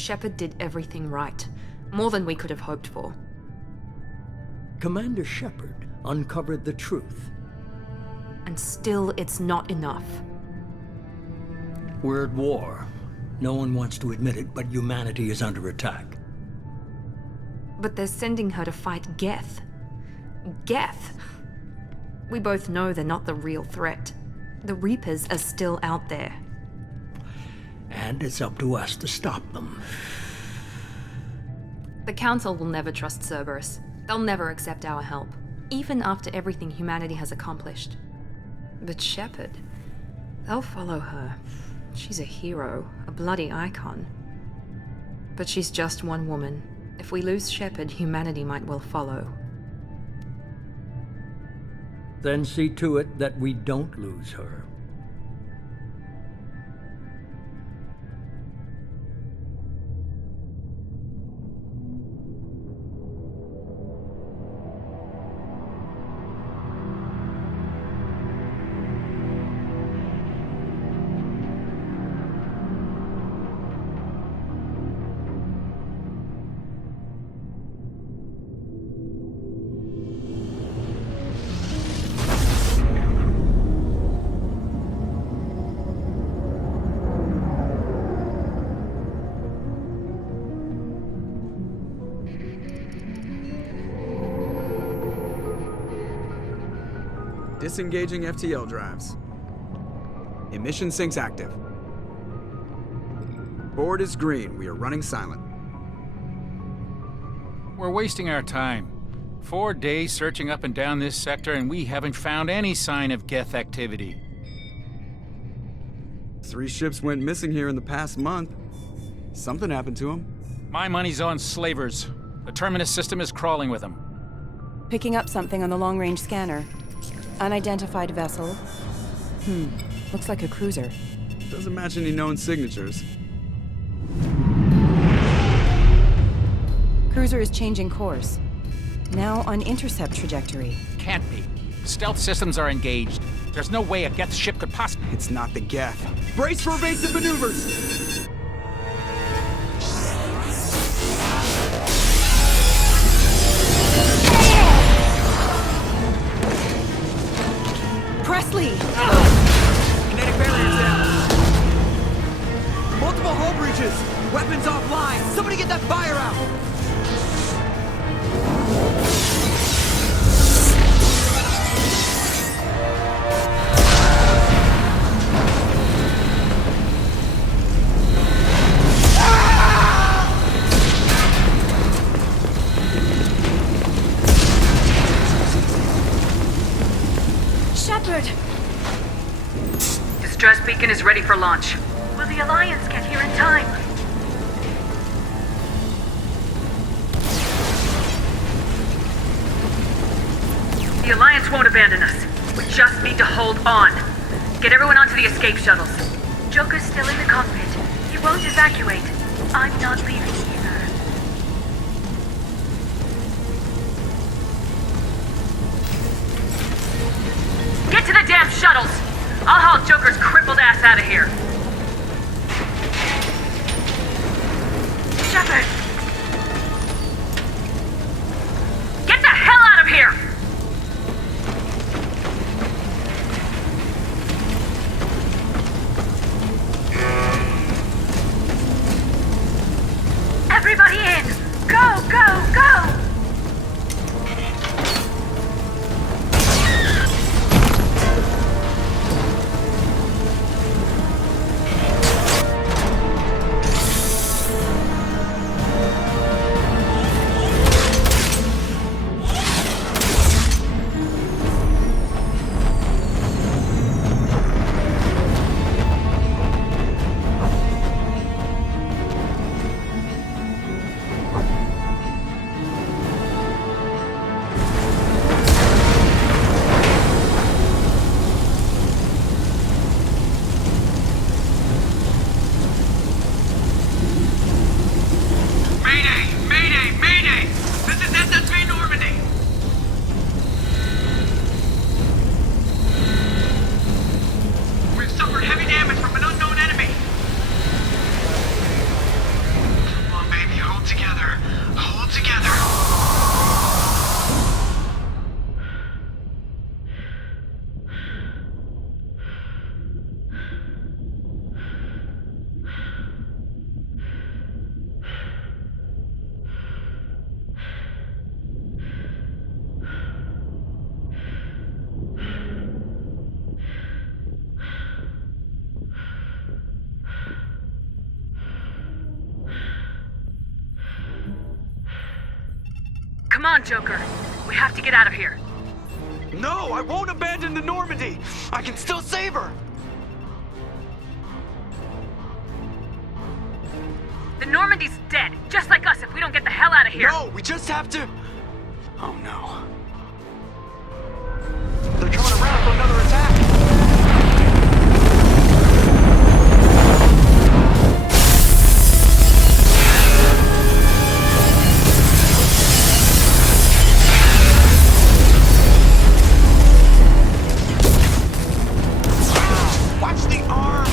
Shepard did everything right. More than we could have hoped for. Commander Shepard uncovered the truth. And still, it's not enough. We're at war. No one wants to admit it, but humanity is under attack. But they're sending her to fight Geth. Geth! We both know they're not the real threat. The Reapers are still out there. And it's up to us to stop them. The Council will never trust Cerberus. They'll never accept our help, even after everything humanity has accomplished. But Shepard, they'll follow her. She's a hero, a bloody icon. But she's just one woman. If we lose Shepard, humanity might well follow. Then see to it that we don't lose her. Disengaging FTL drives. Emission sinks active. Board is green. We are running silent. We're wasting our time. 4 days searching up and down this sector, and we haven't found any sign of Geth activity. 3 ships went missing here in the past month. Something happened to them. My money's on slavers. The Terminus system is crawling with them. Picking up something on the long-range scanner. Unidentified vessel. Looks like a cruiser. Doesn't match any known signatures. Cruiser is changing course. Now on intercept trajectory. Can't be. Stealth systems are engaged. There's no way a Geth ship could possibly... It's not the Geth. Brace for evasive maneuvers! Presley! Kinetic barriers down. Multiple hull breaches. Weapons offline. Somebody get that fire out. Shepard! Distress beacon is ready for launch. Will the Alliance get here in time? The Alliance won't abandon us. We just need to hold on. Get everyone onto the escape shuttles. Joker's still in the cockpit. He won't evacuate. I'm not leaving either. Get to the damn shuttles! I'll haul Joker's crippled ass out of here. Shepard! Get the hell out of here! Everybody in! Go, go, go! Come on, Joker. We have to get out of here. No, I won't abandon the Normandy. I can still save her. The Normandy's dead, just like us if we don't get the hell out of here. No, we just have to... Oh no. They're coming around for another attack. Watch the arm!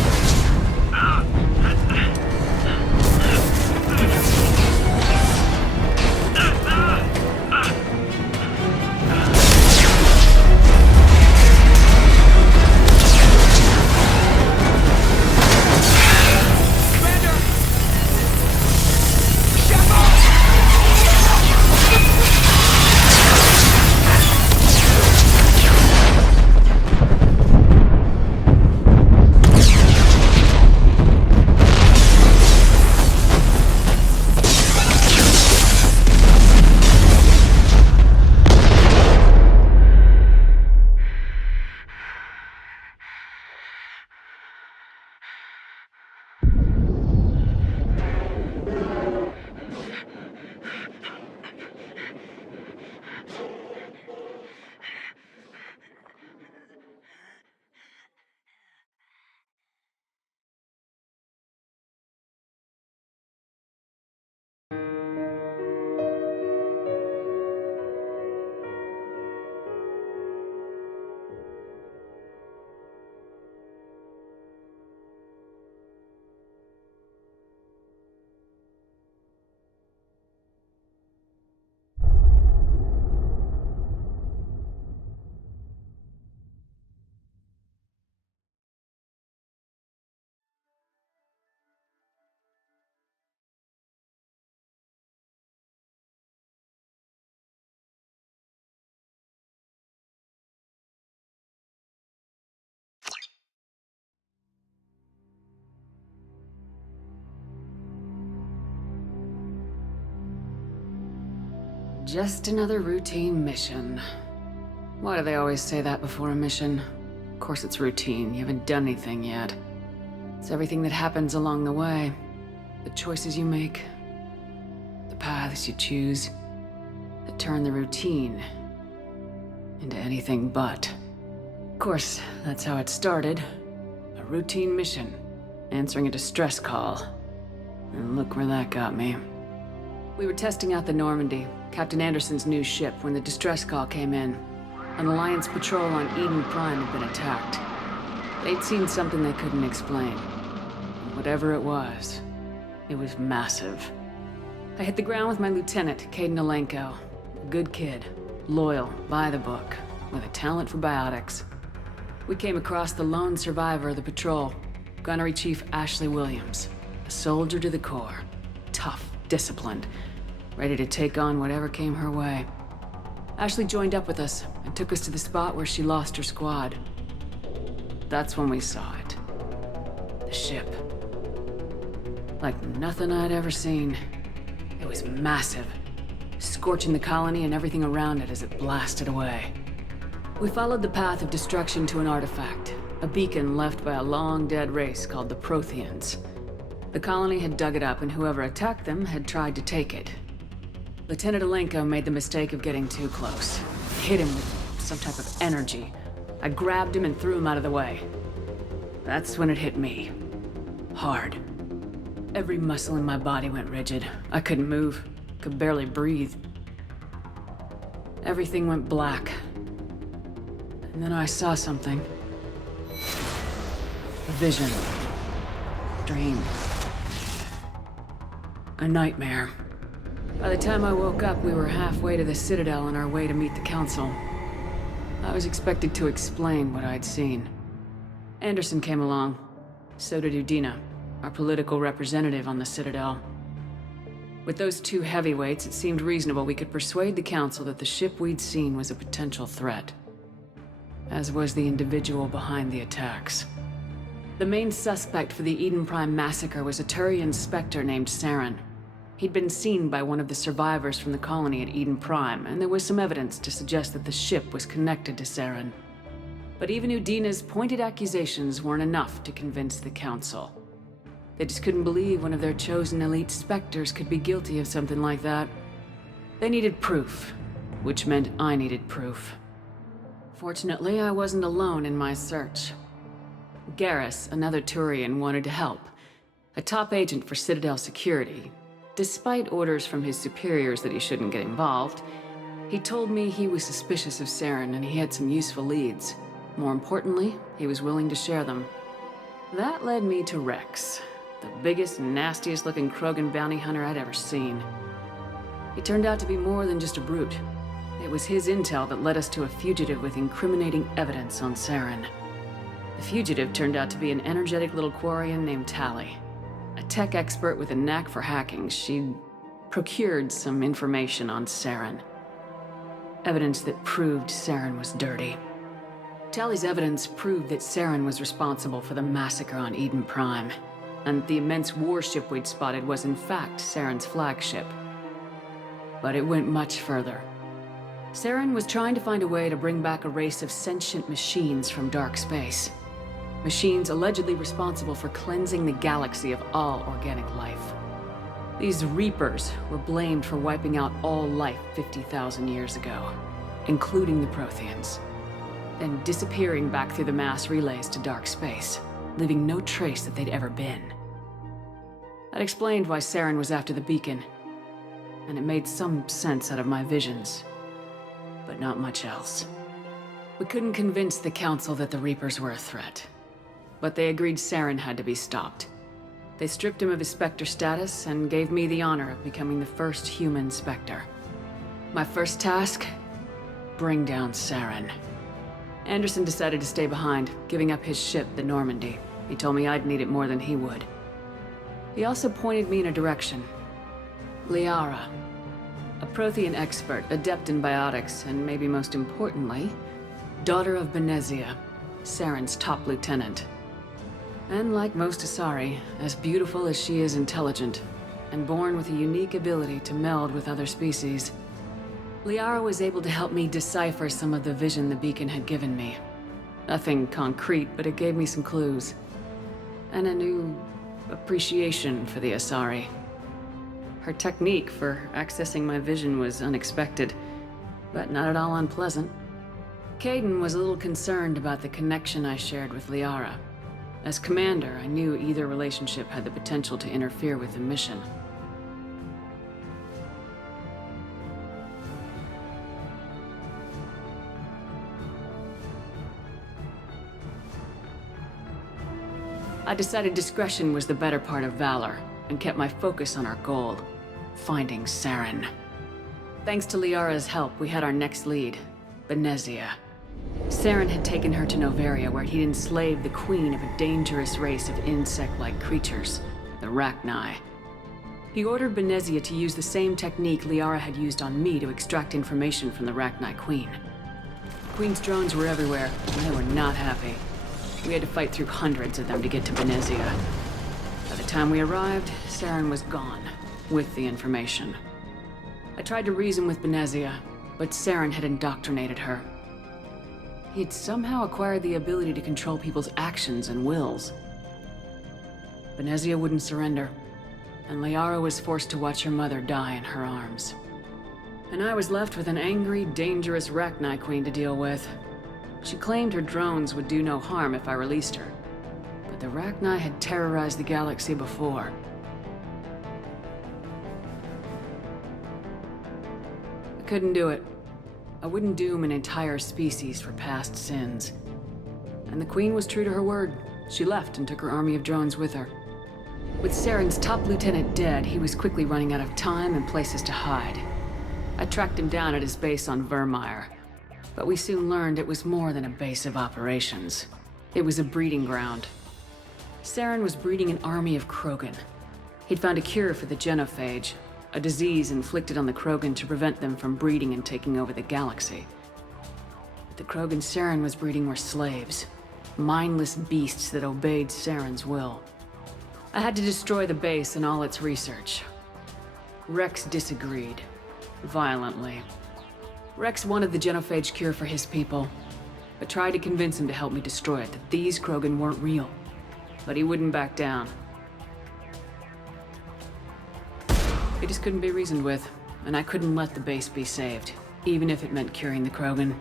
Just another routine mission. Why do they always say that before a mission? Of course it's routine, you haven't done anything yet. It's everything that happens along the way. The choices you make, the paths you choose, that turn the routine into anything but. Of course, that's how it started. A routine mission, answering a distress call. And look where that got me. We were testing out the Normandy, Captain Anderson's new ship, when the distress call came in. An Alliance patrol on Eden Prime had been attacked. They'd seen something they couldn't explain. And whatever it was massive. I hit the ground with my lieutenant, Caden Alenko. A good kid, loyal, by the book, with a talent for biotics. We came across the lone survivor of the patrol, Gunnery Chief Ashley Williams. A soldier to the core. Tough, disciplined, ready to take on whatever came her way. Ashley joined up with us and took us to the spot where she lost her squad. That's when we saw it. The ship. Like nothing I'd ever seen. It was massive, scorching the colony and everything around it as it blasted away. We followed the path of destruction to an artifact, a beacon left by a long-dead race called the Protheans. The colony had dug it up, and whoever attacked them had tried to take it. Lieutenant Alenko made the mistake of getting too close. Hit him with some type of energy. I grabbed him and threw him out of the way. That's when it hit me. Hard. Every muscle in my body went rigid. I couldn't move, could barely breathe. Everything went black. And then I saw something. A vision. Dream. A nightmare. By the time I woke up, we were halfway to the Citadel on our way to meet the Council. I was expected to explain what I'd seen. Anderson came along. So did Udina, our political representative on the Citadel. With those two heavyweights, it seemed reasonable we could persuade the Council that the ship we'd seen was a potential threat. As was the individual behind the attacks. The main suspect for the Eden Prime massacre was a Turian Spectre named Saren. He'd been seen by one of the survivors from the colony at Eden Prime, and there was some evidence to suggest that the ship was connected to Saren. But even Udina's pointed accusations weren't enough to convince the Council. They just couldn't believe one of their chosen elite specters could be guilty of something like that. They needed proof, which meant I needed proof. Fortunately, I wasn't alone in my search. Garrus, another Turian, wanted to help. A top agent for Citadel Security. Despite orders from his superiors that he shouldn't get involved, he told me he was suspicious of Saren and he had some useful leads. More importantly, he was willing to share them. That led me to Rex, the biggest, nastiest looking Krogan bounty hunter I'd ever seen. He turned out to be more than just a brute. It was his intel that led us to a fugitive with incriminating evidence on Saren. The fugitive turned out to be an energetic little Quarian named Tali. A tech expert with a knack for hacking, she'd procured some information on Saren. Evidence that proved Saren was dirty. Tali's evidence proved that Saren was responsible for the massacre on Eden Prime, and the immense warship we'd spotted was in fact Saren's flagship. But it went much further. Saren was trying to find a way to bring back a race of sentient machines from dark space. Machines allegedly responsible for cleansing the galaxy of all organic life. These Reapers were blamed for wiping out all life 50,000 years ago, including the Protheans, then disappearing back through the mass relays to dark space, leaving no trace that they'd ever been. That explained why Saren was after the beacon, and it made some sense out of my visions, but not much else. We couldn't convince the Council that the Reapers were a threat, but they agreed Saren had to be stopped. They stripped him of his Spectre status and gave me the honor of becoming the first human Spectre. My first task? Bring down Saren. Anderson decided to stay behind, giving up his ship, the Normandy. He told me I'd need it more than he would. He also pointed me in a direction. Liara, a Prothean expert, adept in biotics, and maybe most importantly, daughter of Benezia, Saren's top lieutenant. And like most Asari, as beautiful as she is intelligent, and born with a unique ability to meld with other species, Liara was able to help me decipher some of the vision the beacon had given me. Nothing concrete, but it gave me some clues. And a new appreciation for the Asari. Her technique for accessing my vision was unexpected, but not at all unpleasant. Caden was a little concerned about the connection I shared with Liara. As commander, I knew either relationship had the potential to interfere with the mission. I decided discretion was the better part of valor, and kept my focus on our goal, finding Saren. Thanks to Liara's help, we had our next lead, Benezia. Saren had taken her to Noveria, where he'd enslaved the queen of a dangerous race of insect-like creatures, the Rachni. He ordered Benezia to use the same technique Liara had used on me to extract information from the Rachni queen. The queen's drones were everywhere, and they were not happy. We had to fight through hundreds of them to get to Benezia. By the time we arrived, Saren was gone, with the information. I tried to reason with Benezia, but Saren had indoctrinated her. He had somehow acquired the ability to control people's actions and wills. Benezia wouldn't surrender, and Liara was forced to watch her mother die in her arms. And I was left with an angry, dangerous Rachni queen to deal with. She claimed her drones would do no harm if I released her, but the Rachni had terrorized the galaxy before. I couldn't do it. I wouldn't doom an entire species for past sins. And the Queen was true to her word. She left and took her army of drones with her. With Saren's top lieutenant dead, he was quickly running out of time and places to hide. I tracked him down at his base on Vermeer, but we soon learned it was more than a base of operations. It was a breeding ground. Saren was breeding an army of Krogan. He'd found a cure for the genophage, a disease inflicted on the Krogan to prevent them from breeding and taking over the galaxy. But the Krogan Saren was breeding were slaves, mindless beasts that obeyed Saren's will. I had to destroy the base and all its research. Rex disagreed. Violently. Rex wanted the genophage cure for his people. I tried to convince him to help me destroy it, that these Krogan weren't real. But he wouldn't back down. He just couldn't be reasoned with, and I couldn't let the base be saved, even if it meant curing the Krogan.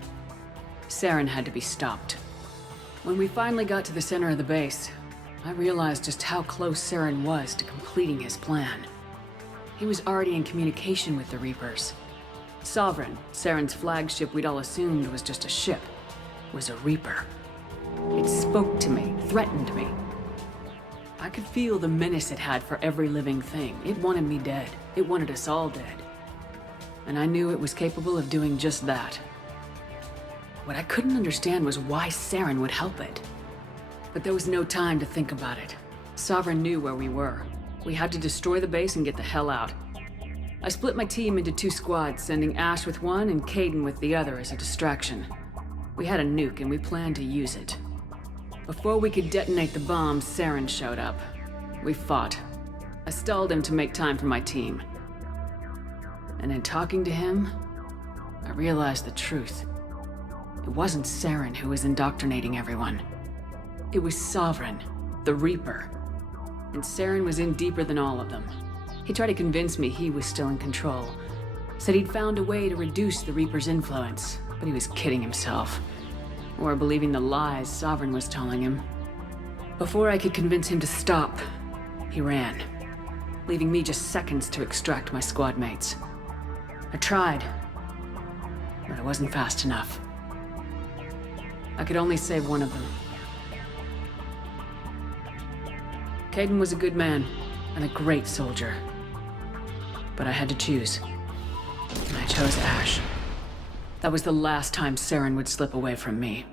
Saren had to be stopped. When we finally got to the center of the base, I realized just how close Saren was to completing his plan. He was already in communication with the Reapers. Sovereign, Saren's flagship we'd all assumed was just a ship, was a Reaper. It spoke to me, threatened me. I could feel the menace it had for every living thing. It wanted me dead. It wanted us all dead. And I knew it was capable of doing just that. What I couldn't understand was why Saren would help it. But there was no time to think about it. Sovereign knew where we were. We had to destroy the base and get the hell out. I split my team into 2 squads, sending Ash with one and Caden with the other as a distraction. We had a nuke and we planned to use it. Before we could detonate the bomb, Saren showed up. We fought. I stalled him to make time for my team. And in talking to him, I realized the truth. It wasn't Saren who was indoctrinating everyone. It was Sovereign, the Reaper. And Saren was in deeper than all of them. He tried to convince me he was still in control. Said he'd found a way to reduce the Reaper's influence, but he was kidding himself. Or believing the lies Sovereign was telling him. Before I could convince him to stop, he ran, leaving me just seconds to extract my squad mates. I tried, but I wasn't fast enough. I could only save one of them. Caden was a good man and a great soldier. But I had to choose. And I chose Ash. That was the last time Saren would slip away from me.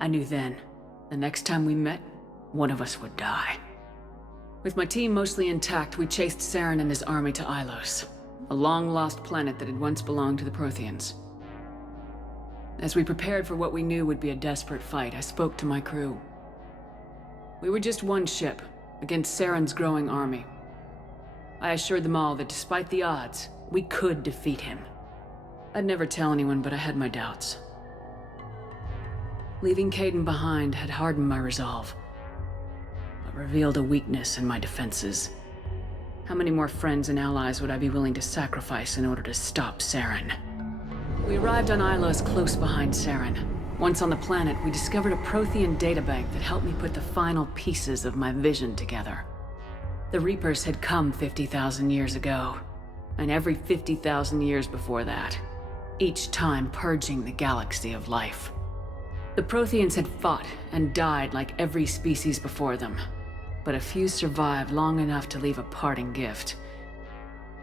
I knew then, the next time we met, one of us would die. With my team mostly intact, we chased Saren and his army to Ilos, a long-lost planet that had once belonged to the Protheans. As we prepared for what we knew would be a desperate fight, I spoke to my crew. We were just one ship, against Saren's growing army. I assured them all that despite the odds, we could defeat him. I'd never tell anyone, but I had my doubts. Leaving Caden behind had hardened my resolve, but revealed a weakness in my defenses. How many more friends and allies would I be willing to sacrifice in order to stop Saren? We arrived on Ilos close behind Saren. Once on the planet, we discovered a Prothean databank that helped me put the final pieces of my vision together. The Reapers had come 50,000 years ago, and every 50,000 years before that, each time purging the galaxy of life. The Protheans had fought and died like every species before them, but a few survived long enough to leave a parting gift.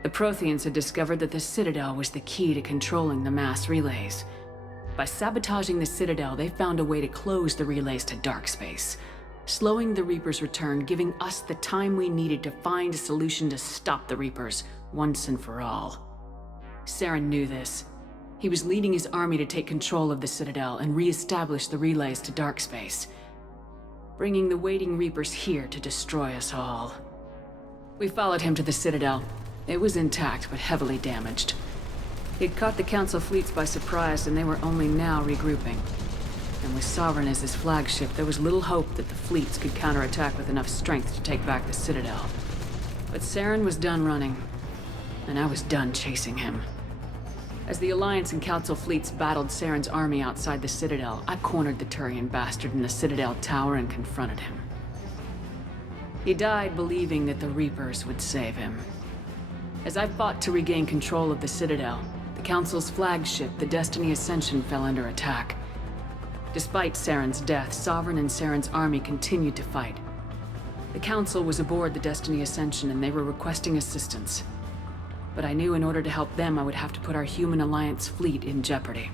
The Protheans had discovered that the Citadel was the key to controlling the mass relays. By sabotaging the Citadel, they found a way to close the relays to dark space, slowing the Reapers' return, giving us the time we needed to find a solution to stop the Reapers once and for all. Saren knew this. He was leading his army to take control of the Citadel and re-establish the relays to dark space, bringing the waiting Reapers here to destroy us all. We followed him to the Citadel. It was intact, but heavily damaged. He'd caught the Council fleets by surprise, and they were only now regrouping. And with Sovereign as his flagship, there was little hope that the fleets could counterattack with enough strength to take back the Citadel. But Saren was done running, and I was done chasing him. As the Alliance and Council fleets battled Saren's army outside the Citadel, I cornered the Turian bastard in the Citadel tower and confronted him. He died believing that the Reapers would save him. As I fought to regain control of the Citadel, the Council's flagship, the Destiny Ascension, fell under attack. Despite Saren's death, Sovereign and Saren's army continued to fight. The Council was aboard the Destiny Ascension and they were requesting assistance. But I knew in order to help them, I would have to put our human Alliance fleet in jeopardy.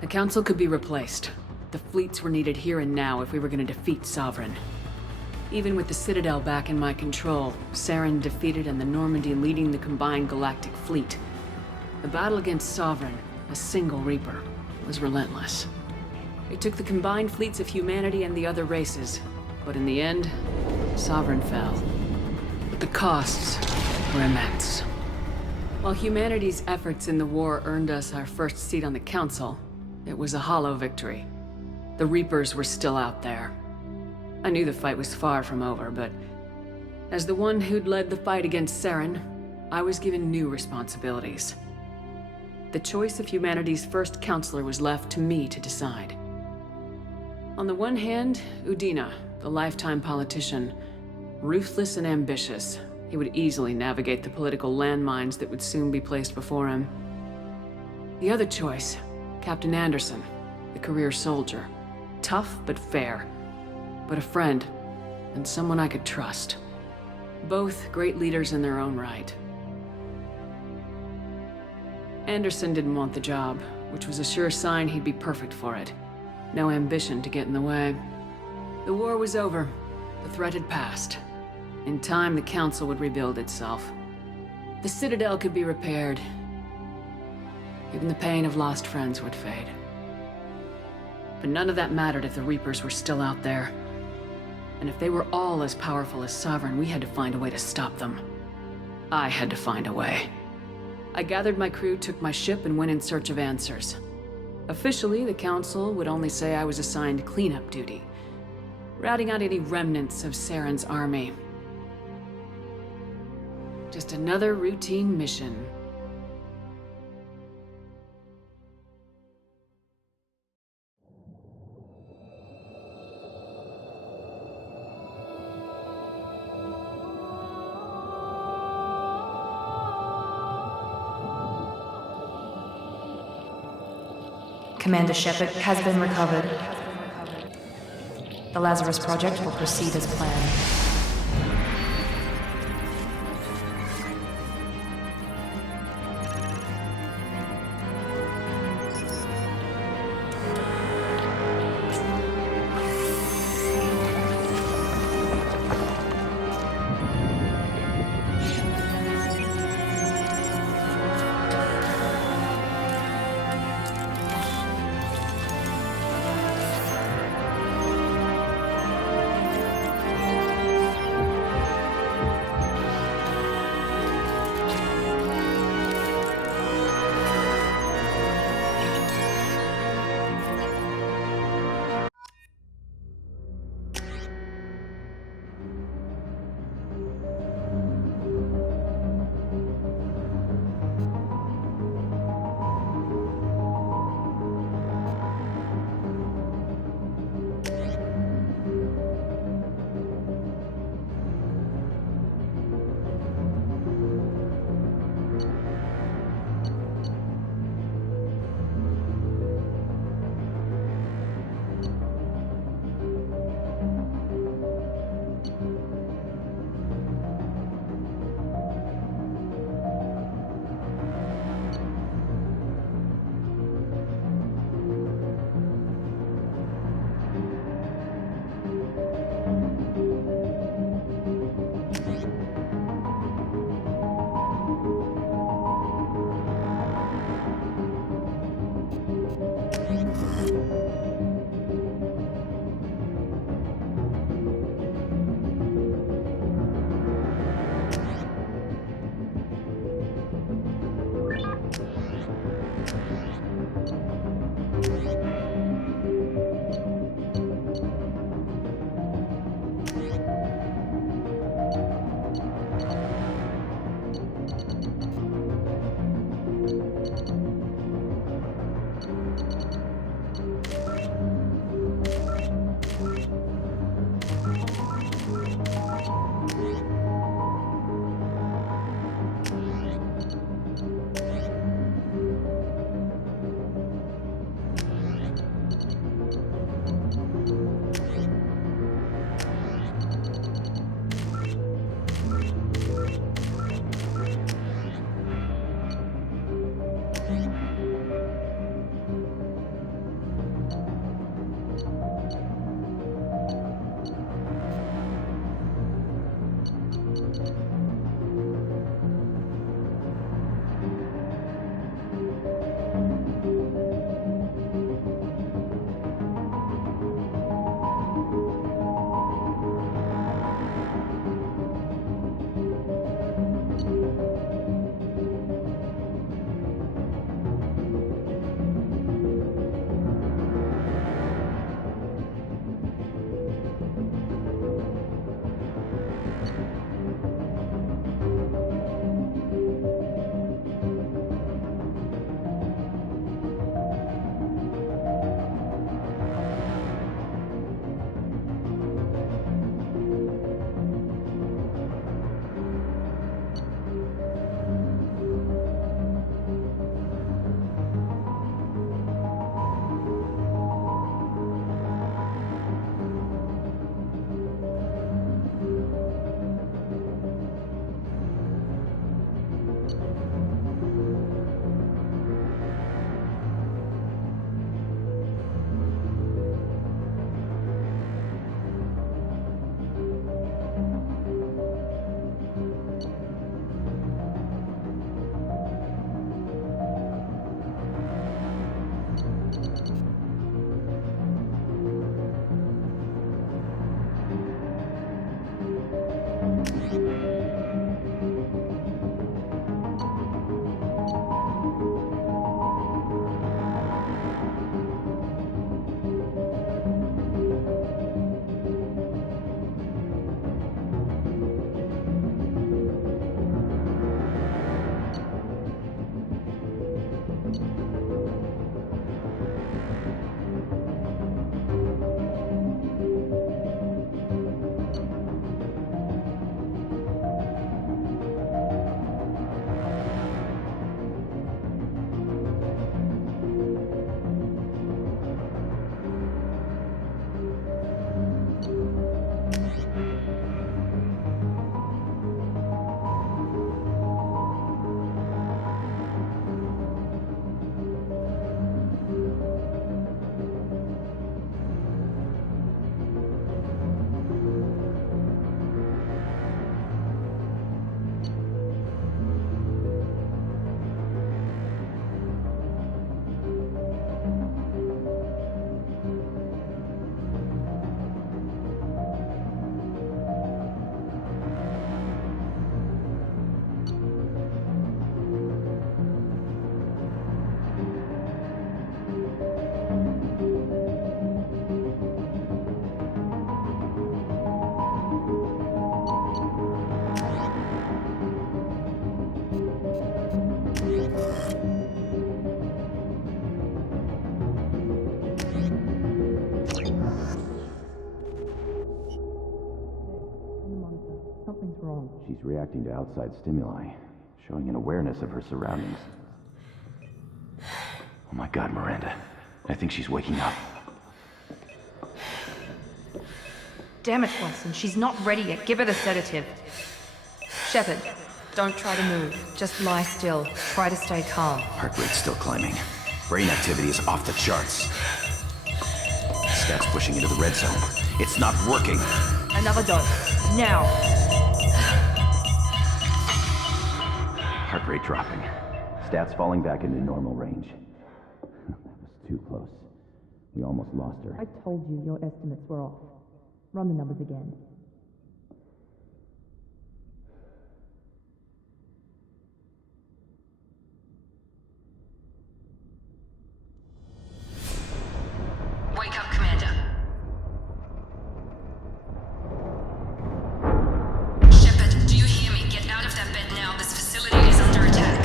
The Council could be replaced. The fleets were needed here and now if we were going to defeat Sovereign. Even with the Citadel back in my control, Saren defeated and the Normandy leading the combined galactic fleet, the battle against Sovereign, a single Reaper, was relentless. It took the combined fleets of humanity and the other races, but in the end, Sovereign fell. but the costs were immense. While humanity's efforts in the war earned us our first seat on the Council, it was a hollow victory. The Reapers were still out there. I knew the fight was far from over, but as the one who'd led the fight against Saren, I was given new responsibilities. The choice of humanity's first counselor was left to me to decide. On the one hand, Udina, the lifetime politician, ruthless and ambitious. He would easily navigate the political landmines that would soon be placed before him. The other choice, Captain Anderson, the career soldier. Tough but fair, but a friend, and someone I could trust. Both great leaders in their own right. Anderson didn't want the job, which was a sure sign he'd be perfect for it. No ambition to get in the way. The war was over. The threat had passed. In time, the Council would rebuild itself. The Citadel could be repaired. Even the pain of lost friends would fade. But none of that mattered if the Reapers were still out there. And if they were all as powerful as Sovereign, we had to find a way to stop them. I had to find a way. I gathered my crew, took my ship, and went in search of answers. Officially, the Council would only say I was assigned cleanup duty, routing out any remnants of Saren's army. Just another routine mission. Commander Shepard has been recovered. The Lazarus Project will proceed as planned. She's reacting to outside stimuli, showing an awareness of her surroundings. Oh my god, Miranda. I think she's waking up. Damn it, Watson. She's not ready yet. Give her the sedative. Shepard, don't try to move. Just lie still. Try to stay calm. Heart rate's still climbing. Brain activity is off the charts. Stats pushing into the red zone. It's not working. Another dose. Now. Heart rate dropping. Stats falling back into normal range. That was too close. We almost lost her. I told you your estimates were off. Run the numbers again. Wake up, Commander. Shepard, do you hear me? Get out of that bed now. This facility is under attack.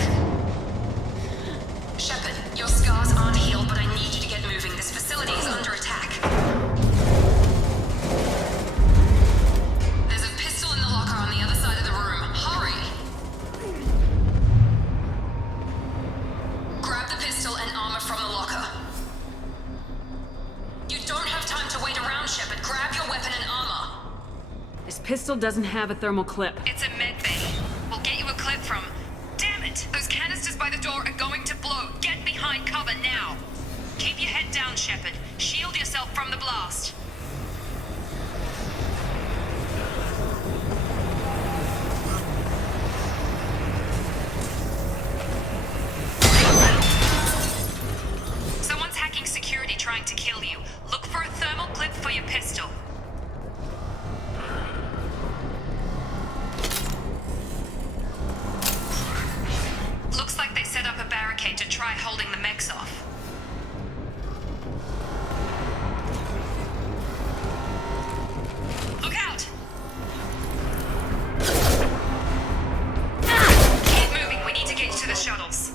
Shepard, your scars aren't healed, but I need you to get moving. This facility is under attack. There's a pistol in the locker on the other side of the room. Hurry! Grab the pistol and armor from the locker. You don't have time to wait around, Shepard. Grab your weapon and armor. This pistol doesn't have a thermal clip. It's a med bay. We'll get you a clip from... Damn it! Those canisters by the door are going to blow. Get behind cover now. Keep your head down, Shepard. Shield yourself from the blast. Someone's hacking security trying to kill you. Look for a thermal clip for your pistol. Looks like they set up a barricade to try holding the mechs off. Look out! Keep moving, we need to get to the shuttles.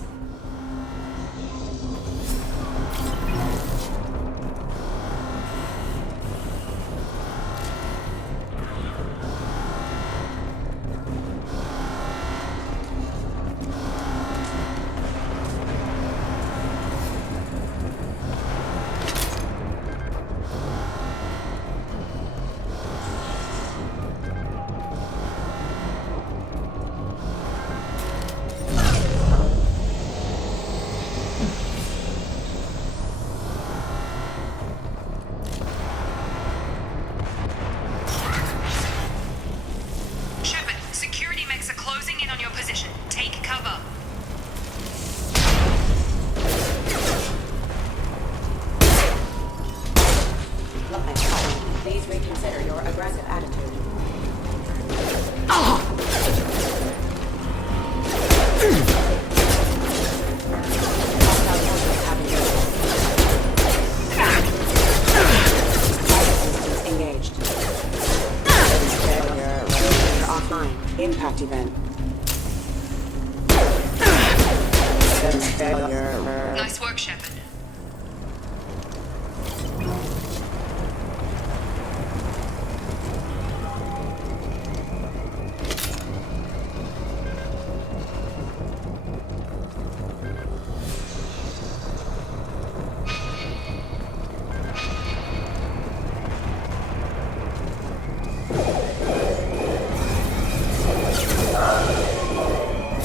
Shepard, security mechs are closing in on your position. Take cover. Please reconsider your aggressive attitude. Engaged. Failure. Offline. Impact event. Failure. Nice work, Shepard.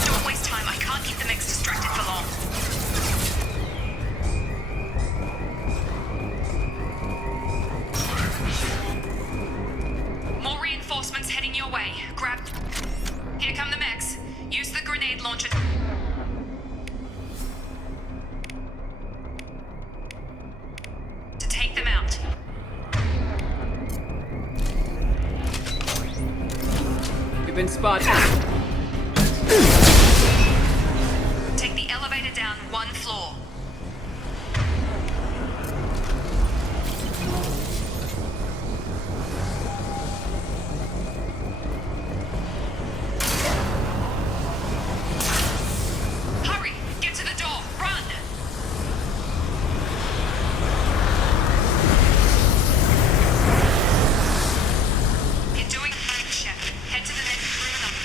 Don't waste time. I can't keep the mechs distracted for long. More reinforcements heading your way. Grab... Here come the mechs. Use the grenade launcher to take them out. You've been spotted. Take the elevator down one floor. Hurry! Get to the door! Run! You're doing fine, Shepard. Head to the next room and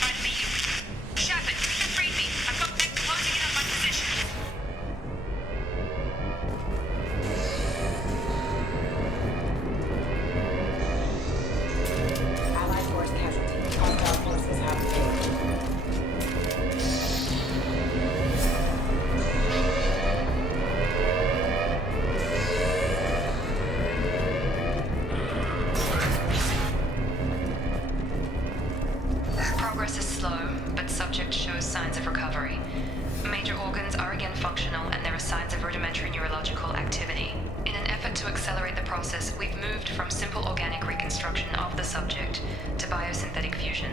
there are signs of rudimentary neurological activity. In an effort to accelerate the process, we've moved from simple organic reconstruction of the subject to biosynthetic fusion.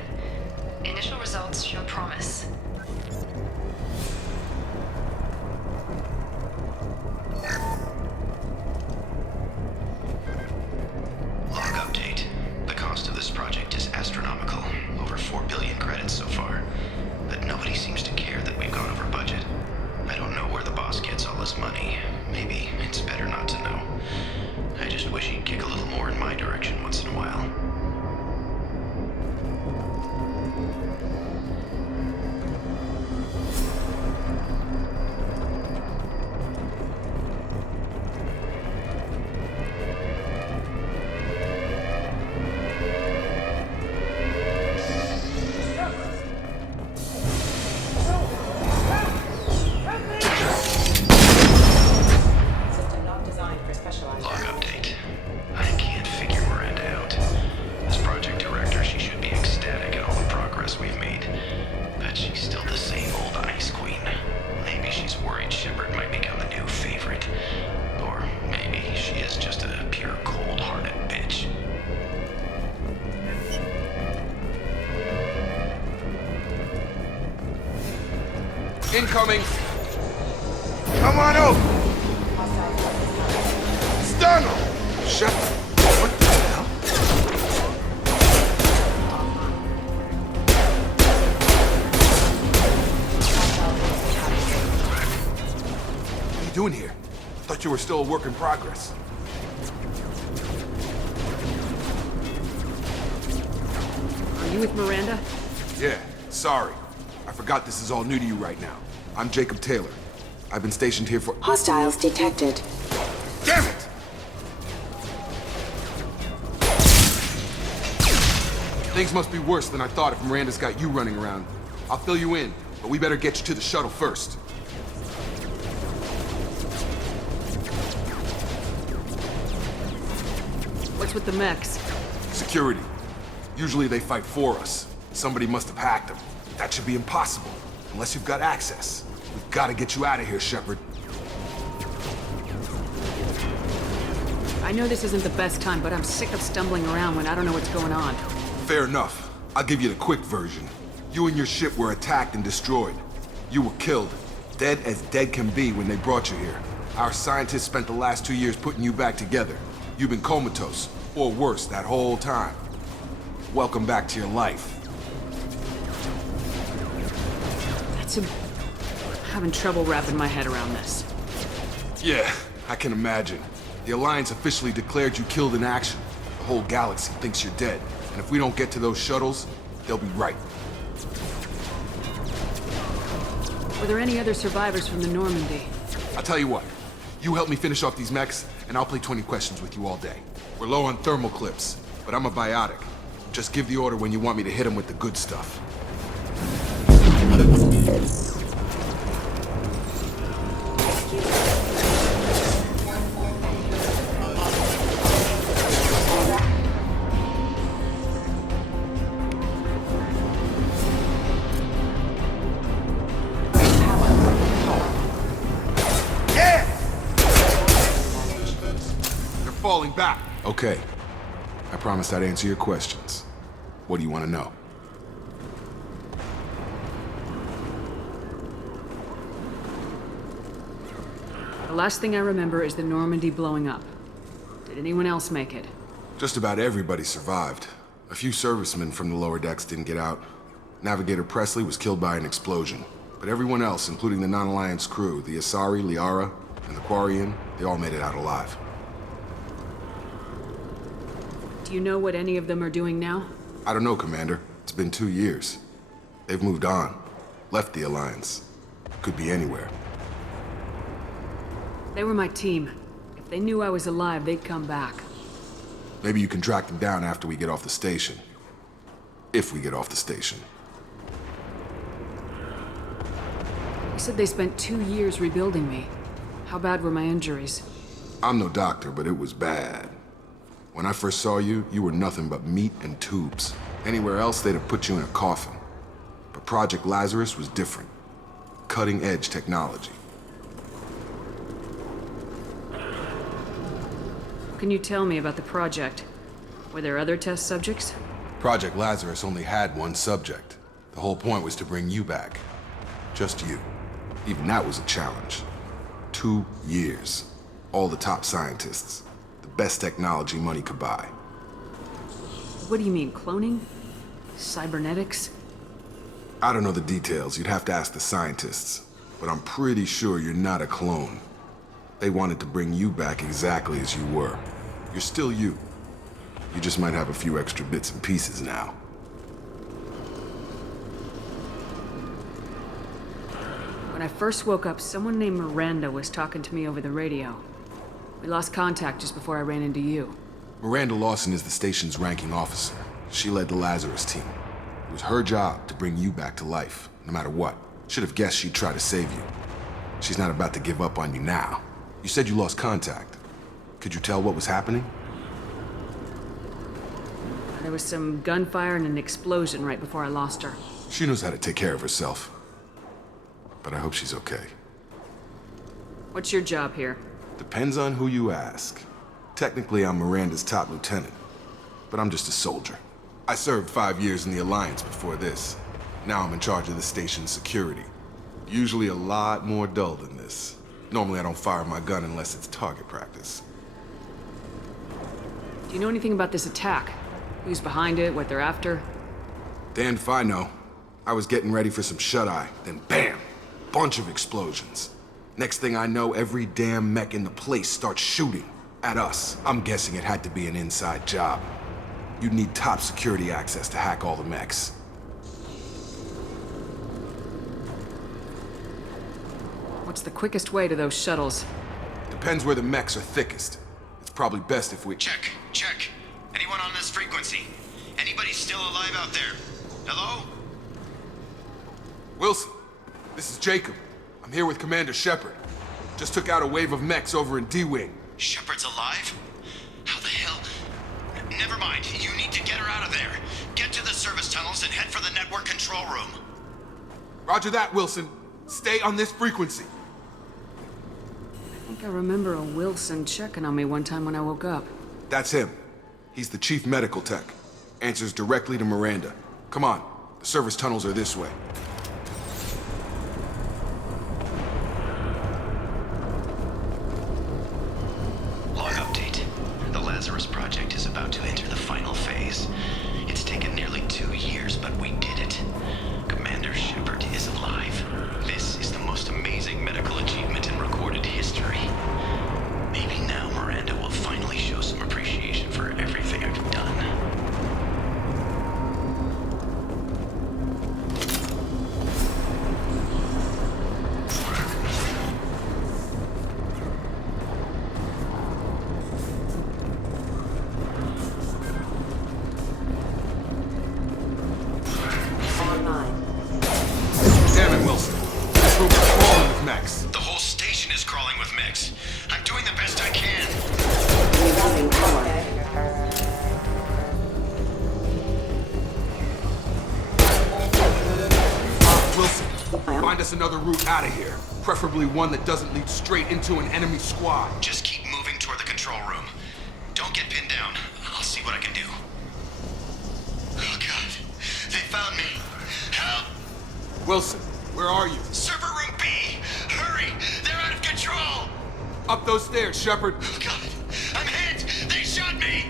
Initial results show promise. Log update. The cost of this project is astronomical. Over 4 billion credits so far. But nobody seems to care that we've gone over budget. I don't know where the boss gets all this money. Maybe it's better not to know. I just wish he'd kick a little more in my direction once in a while. Log update. I can't figure Miranda out. As project director, she should be ecstatic at all the progress we've made. But she's still the same old ice queen. Maybe she's worried Shepard might become the new favorite. Or maybe she is just a pure cold-hearted bitch. Incoming! Come on over! Stun him! Shut up! What the hell? What are you doing here? Thought you were still a work in progress. Are you with Miranda? Yeah, sorry. I forgot this is all new to you right now. I'm Jacob Taylor. I've been stationed here for— Hostiles detected. Damn it! Things must be worse than I thought if Miranda's got you running around. I'll fill you in, but we better get you to the shuttle first. What's with the mechs? Security. Usually they fight for us. Somebody must have hacked them. That should be impossible, unless you've got access. We've got to get you out of here, Shepard. I know this isn't the best time, but I'm sick of stumbling around when I don't know what's going on. Fair enough. I'll give you the quick version. You and your ship were attacked and destroyed. You were killed. Dead as dead can be when they brought you here. Our scientists spent the last 2 years putting you back together. You've been comatose, or worse, that whole time. Welcome back to your life. I'm having trouble wrapping my head around this. Yeah, I can imagine. The Alliance officially declared you killed in action. The whole galaxy thinks you're dead. And if we don't get to those shuttles, they'll be right. Were there any other survivors from the Normandy? I'll tell you what. You help me finish off these mechs, and I'll play 20 questions with you all day. We're low on thermal clips, but I'm a biotic. Just give the order when you want me to hit them with the good stuff. Falling back. Okay. I promised I'd answer your questions. What do you want to know? The last thing I remember is the Normandy blowing up. Did anyone else make it? Just about everybody survived. A few servicemen from the lower decks didn't get out. Navigator Presley was killed by an explosion. But everyone else, including the non-Alliance crew, the Asari, Liara, and the Quarian, they all made it out alive. Do you know what any of them are doing now? I don't know, Commander. It's been 2 years. They've moved on. Left the Alliance. Could be anywhere. They were my team. If they knew I was alive, they'd come back. Maybe you can track them down after we get off the station. If we get off the station. You said they spent 2 years rebuilding me. How bad were my injuries? I'm no doctor, but it was bad. When I first saw you, you were nothing but meat and tubes. Anywhere else, they'd have put you in a coffin. But Project Lazarus was different. Cutting-edge technology. can you tell me about the project? Were there other test subjects? Project Lazarus only had one subject. The whole point was to bring you back. Just you. Even that was a challenge. 2 years. All the top scientists. The best technology money could buy. What do you mean, cloning? Cybernetics? I don't know the details. You'd have to ask the scientists. But I'm pretty sure you're not a clone. They wanted to bring you back exactly as you were. You're still you. You just might have a few extra bits and pieces now. When I first woke up, someone named Miranda was talking to me over the radio. We lost contact just before I ran into you. Miranda Lawson is the station's ranking officer. She led the Lazarus team. It was her job to bring you back to life, no matter what. Should have guessed she'd try to save you. She's not about to give up on you now. You said you lost contact. Could you tell what was happening? There was some gunfire and an explosion right before I lost her. She knows how to take care of herself. But I hope she's okay. What's your job here? Depends on who you ask. Technically, I'm Miranda's top lieutenant. But I'm just a soldier. I served 5 years in the Alliance before this. Now I'm in charge of the station's security. Usually a lot more dull than this. Normally I don't fire my gun unless it's target practice. Do you know anything about this attack? Who's behind it, what they're after? Damned if I know. I was getting ready for some shut-eye, then bam! Bunch of explosions. Next thing I know, every damn mech in the place starts shooting at us. I'm guessing it had to be an inside job. You'd need top security access to hack all the mechs. What's the quickest way to those shuttles? Depends where the mechs are thickest. It's probably best if we... Check. Anyone on this frequency? Anybody still alive out there? Hello? Wilson, this is Jacob. I'm here with Commander Shepard. Just took out a wave of mechs over in D-Wing. Shepard's alive? How the hell? Never mind. You need to get her out of there. Get to the service tunnels and head for the network control room. Roger that, Wilson. Stay on this frequency. I think I remember a Wilson checking on me one time when I woke up. That's him. He's the chief medical tech. Answers directly to Miranda. Come on. The service tunnels are this way. Log update. The Lazarus project is about to enter the final phase. It's taken nearly 2 years, but we did it. Commander Shepard is alive. This is the most amazing medical achievement in recorded history. Maybe now Miranda will finally show some appreciation for everything I've done. Damn it, Wilson. This room is crawling with mechs. The whole station is crawling with mechs. I'm doing the best I can. Wilson, find us another route out of here. Preferably one that doesn't lead straight into an enemy squad. Just keep moving toward the control room. Don't get pinned down. I'll see what I can do. Oh God, they found me. Help! Wilson, where are you? Server room B! Hurry! They're out of control! Up those stairs, Shepard. Oh God, I'm hit! They shot me!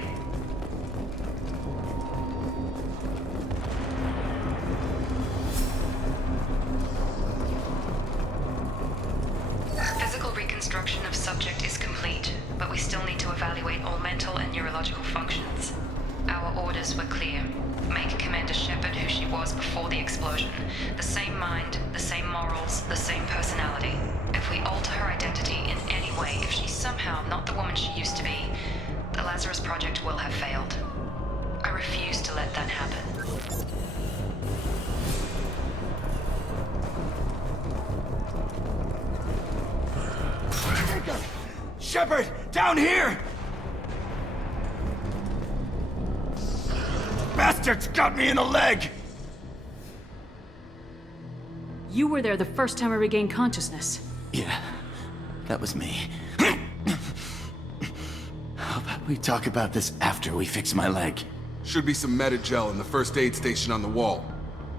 Physical reconstruction of subject is complete, but we still need to evaluate all mental and neurological functions. Our orders were clear. Make Commander Shepard who she was before the explosion. The same mind, the same morals, the same personality. If we alter her identity in any way, if she's somehow not the woman she used to be, the Lazarus Project will have failed. I refuse to let that happen. Shepard, down here! Bastards got me in the leg! You were there the first time I regained consciousness. Yeah, that was me. Hope We talk about this after we fix my leg. Should be some Medi-gel in the first aid station on the wall.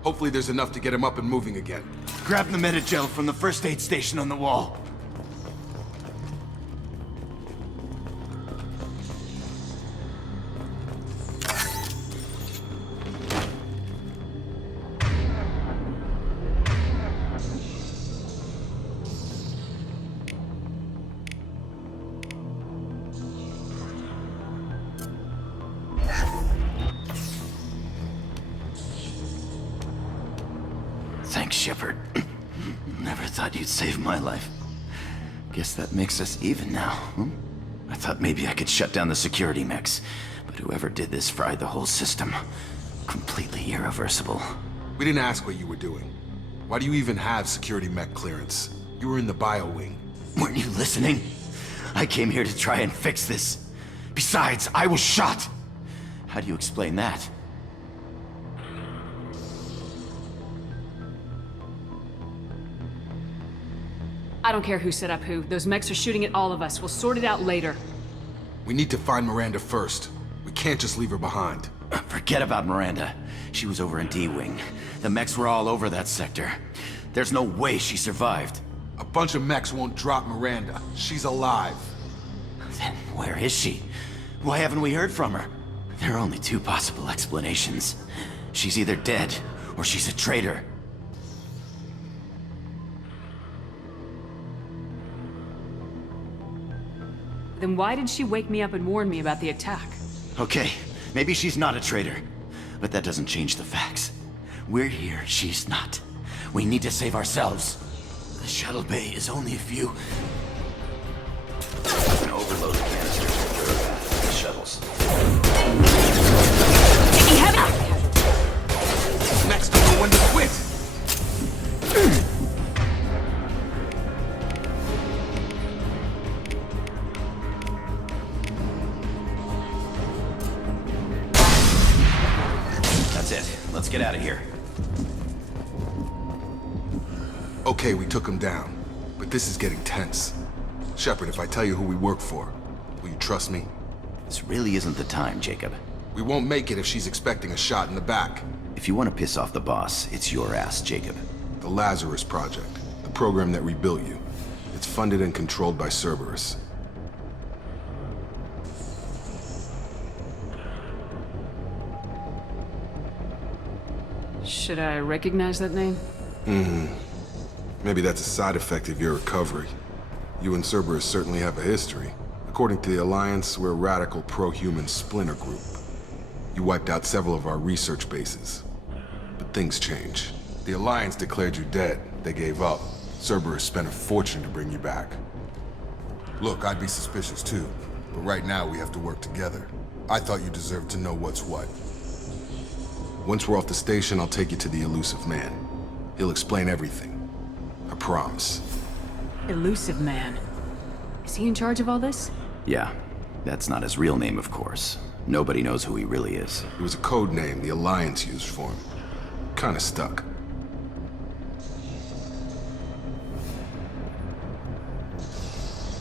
Hopefully there's enough to get him up and moving again. Grab the Medi-gel from the first aid station on the wall. Thanks, Shepard. Never thought you'd save my life. Guess that makes us even now, hmm? I thought maybe I could shut down the security mechs, but whoever did this fried the whole system. Completely irreversible. We didn't ask what you were doing. Why do you even have security mech clearance? You were in the bio wing. Weren't you listening? I came here to try and fix this. Besides, I was shot! How do you explain that? I don't care who set up who. Those mechs are shooting at all of us. We'll sort it out later. We need to find Miranda first. We can't just leave her behind. Forget about Miranda. She was over in D-Wing. The mechs were all over that sector. There's no way she survived. A bunch of mechs won't drop Miranda. She's alive. Then where is she? Why haven't we heard from her? There are only two possible explanations. She's either dead, or she's a traitor. Then why did she wake me up and warn me about the attack? Okay, maybe she's not a traitor, but that doesn't change the facts. We're here, she's not. We need to save ourselves. The shuttle bay is only a few... An overload canisters for the shuttles. Next to know when to quit. That's it. Let's get out of here. Okay, we took him down, but this is getting tense. Shepard, if I tell you who we work for, will you trust me? This really isn't the time, Jacob. We won't make it if she's expecting a shot in the back. If you want to piss off the boss, it's your ass, Jacob. The Lazarus Project, the program that rebuilt you. It's funded and controlled by Cerberus. Should I recognize that name? Maybe that's a side effect of your recovery. You and Cerberus certainly have a history. According to the Alliance, we're a radical pro-human splinter group. You wiped out several of our research bases. But things change. The Alliance declared you dead. They gave up. Cerberus spent a fortune to bring you back. Look, I'd be suspicious too, but right now we have to work together. I thought you deserved to know what's what. Once we're off the station, I'll take you to the elusive man. He'll explain everything. I promise. Elusive Man. Is he in charge of all this? Yeah, that's not his real name, of course. Nobody knows who he really is. It was a code name the Alliance used for him. Kinda stuck.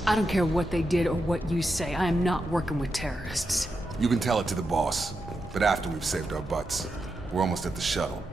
I don't care what they did or what you say. I am not working with terrorists. You can tell it to the boss, but after we've saved our butts. We're almost at the shuttle.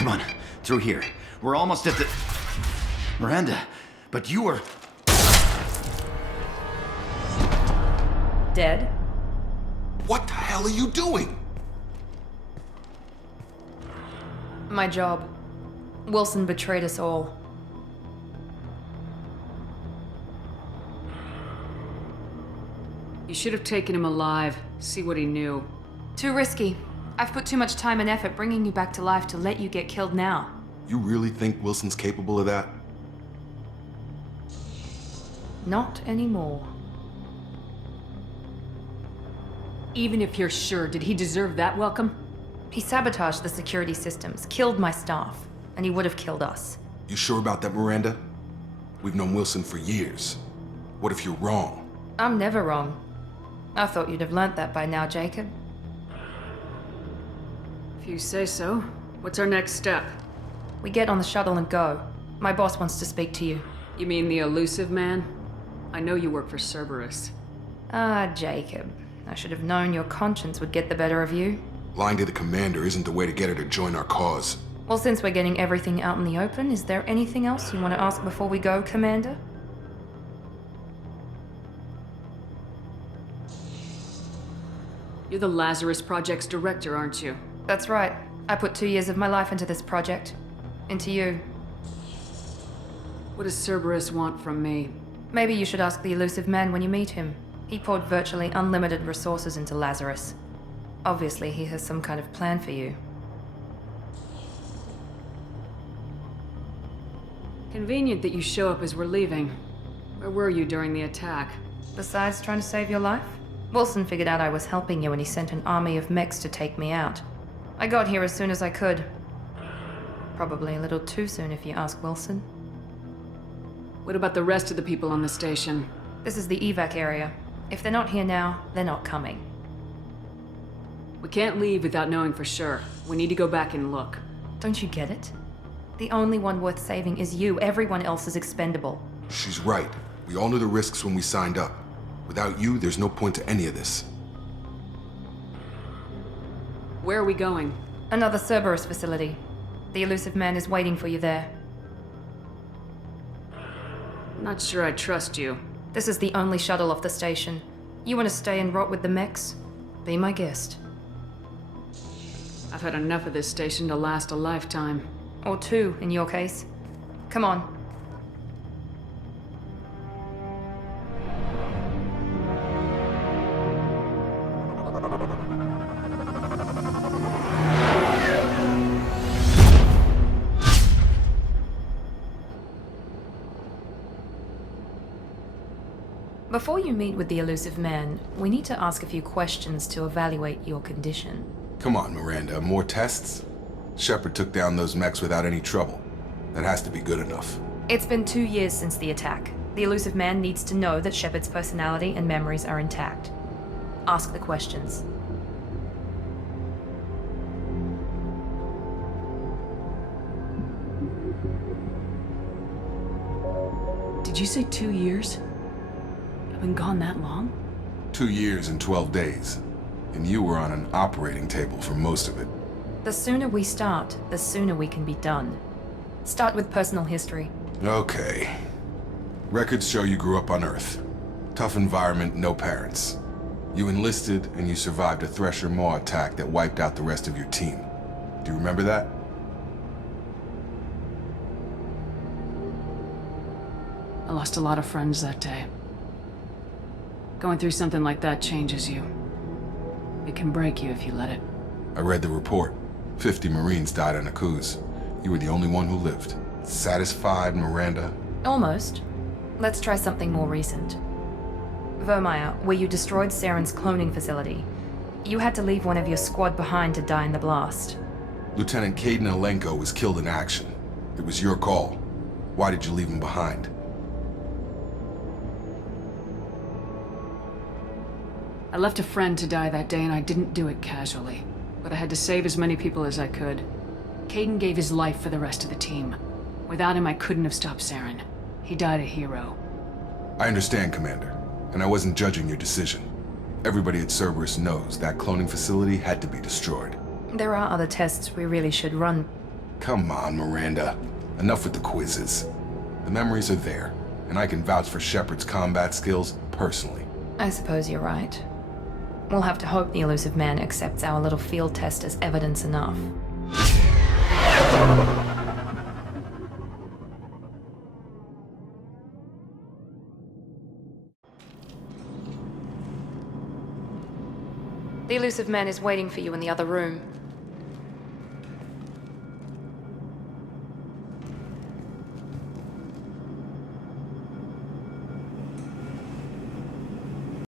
Come on, through here. We're almost at the... Miranda, but you were... Dead? What the hell are you doing? My job. Wilson betrayed us all. You should have taken him alive, see what he knew. Too risky. I've put too much time and effort bringing you back to life to let you get killed now. You really think Wilson's capable of that? Not anymore. Even if you're sure, did he deserve that welcome? He sabotaged the security systems, killed my staff, and he would have killed us. You sure about that, Miranda? We've known Wilson for years. What if you're wrong? I'm never wrong. I thought you'd have learnt that by now, Jacob. If you say so. What's our next step? We get on the shuttle and go. My boss wants to speak to you. You mean the elusive man? I know you work for Cerberus. Ah, Jacob. I should have known your conscience would get the better of you. Lying to the commander isn't the way to get her to join our cause. Well, since we're getting everything out in the open, is there anything else you want to ask before we go, Commander? You're the Lazarus Project's director, aren't you? That's right. I put 2 years of my life into this project. Into you. What does Cerberus want from me? Maybe you should ask the elusive man when you meet him. He poured virtually unlimited resources into Lazarus. Obviously, he has some kind of plan for you. Convenient that you show up as we're leaving. Where were you during the attack? Besides trying to save your life, Wilson figured out I was helping you and he sent an army of mechs to take me out. I got here as soon as I could. Probably a little too soon if you ask Wilson. What about the rest of the people on the station? This is the evac area. If they're not here now, they're not coming. We can't leave without knowing for sure. We need to go back and look. Don't you get it? The only one worth saving is you. Everyone else is expendable. She's right. We all knew the risks when we signed up. Without you, there's no point to any of this. Where are we going? Another Cerberus facility. The elusive man is waiting for you there. I'm not sure I trust you. This is the only shuttle off the station. You want to stay and rot with the mechs? Be my guest. I've had enough of this station to last a lifetime. Or 2, in your case. Come on. Before you meet with the elusive man, we need to ask a few questions to evaluate your condition. Come on, Miranda. More tests? Shepard took down those mechs without any trouble. That has to be good enough. It's been 2 years since the attack. The elusive man needs to know that Shepard's personality and memories are intact. Ask the questions. Did you say 2 years? I've been gone that long? 2 years and 12 days. And you were on an operating table for most of it. The sooner we start, the sooner we can be done. Start with personal history. Okay. Records show you grew up on Earth. Tough environment, no parents. You enlisted and you survived a Thresher Maw attack that wiped out the rest of your team. Do you remember that? I lost a lot of friends that day. Going through something like that changes you. It can break you if you let it. I read the report. 50 Marines died on a cruise. You were the only one who lived. Satisfied, Miranda? Almost. Let's try something more recent. Vermeer, where you destroyed Saren's cloning facility. You had to leave one of your squad behind to die in the blast. Lieutenant Caden Alenko was killed in action. It was your call. Why did you leave him behind? I left a friend to die that day and I didn't do it casually. But I had to save as many people as I could. Caden gave his life for the rest of the team. Without him, I couldn't have stopped Saren. He died a hero. I understand, Commander. And I wasn't judging your decision. Everybody at Cerberus knows that cloning facility had to be destroyed. There are other tests we really should run. Come on, Miranda. Enough with the quizzes. The memories are there, and I can vouch for Shepard's combat skills personally. I suppose you're right. We'll have to hope the elusive man accepts our little field test as evidence enough. The elusive man is waiting for you in the other room.